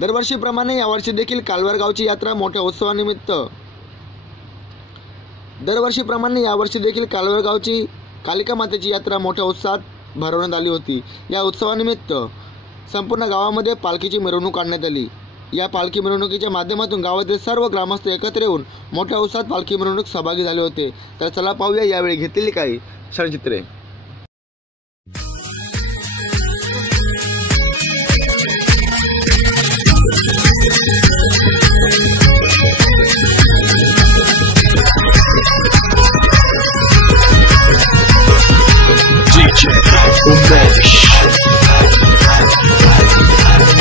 दरवर्षीप्रमाणे यावर्षी देखील कालवार गावची यात्रा मोठ्या उत्सवानिमित्त कालवार गावची कालिका मातेची यात्रा मोठ्या उत्साहात भरवण्यात आली होती। या उत्सवानिमित्त संपूर्ण गावामध्ये पालखीची मिरवणूक काढण्यात आली। या पालखी मिरवणुकीच्या माध्यमातून गावातील सर्व ग्रामस्थ एकत्र येऊन मोठ्या उत्साहात पालखी मिरवणूक सहभागी झाले होते। तर चला पाहूया यावेळी घेतलेली काही क्षणचित्रे।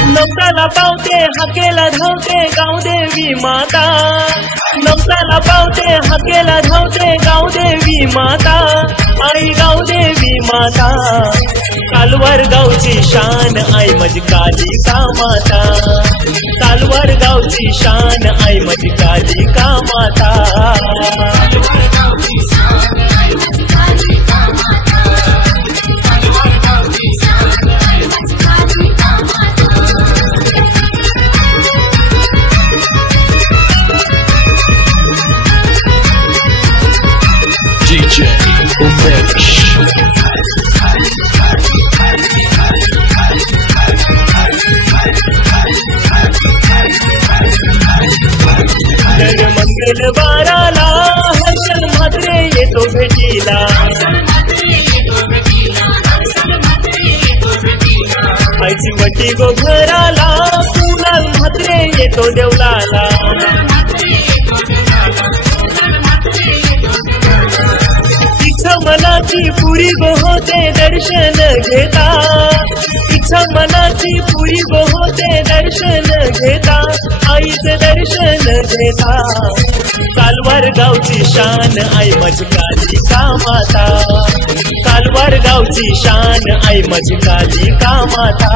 नवसाला पावते हाकेला धावते गावदेवी माता, नवसाला पावते हाकेला धावते गावदेवी माता, आई गावदेवी माता। कालवार गावची शान आई माझी कालिका माता, कालवार गावची शान आई माझी कालिका माता। मंगलवाराला हर्षल म्हात्रे येतो भेटीला, आईची वटी गो घराला कुणाल म्हात्रे येतो देवलाला। इच्छा मनाची पुरी गो होते दर्शन घेता, इच्छा मनाची पुरी गो होते दर्शन घेता, आईचे दर्शन घेता। कालवार गावची शान आई माझी कालिका माता, कालवार गावची शान आई माझी कालिका माता।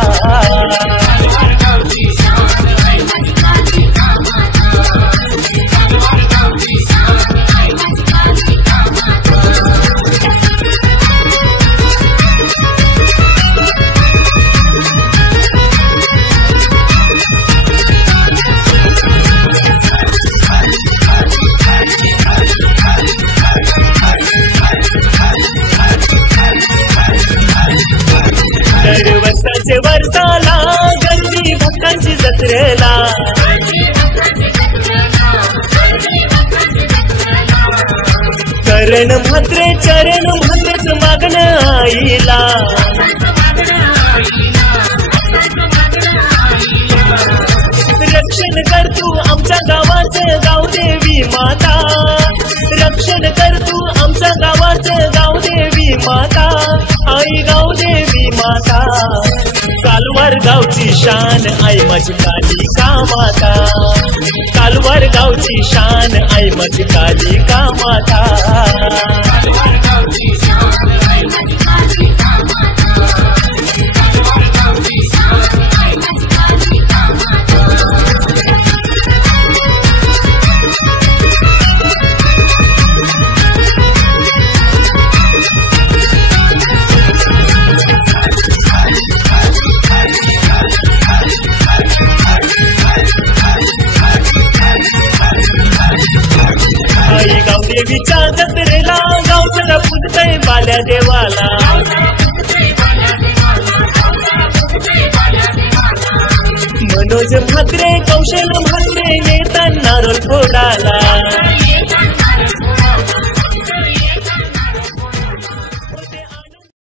दरवर्षाचे वर्षाला गर्दी भक्तांची जत्रेला, करण म्हात्रे चरण म्हात्रेच मागणं आईला। रक्षण कर तू आमच्या गावाचं गावदेवी माता, रक्षण कर तू आमच्या गावाचं गावदेवी माता, आई गावदेवी माता। कालवार गावची शान आई माझी कालिका माता, कालवार गावची शान आई माझी कालिका माता। आई गावदेवीच्या जत्रेला गावचं पूजतय बाल्या देवाला, मनोज म्हात्रे कौशल म्हात्रे नेताना रोल फोडाला।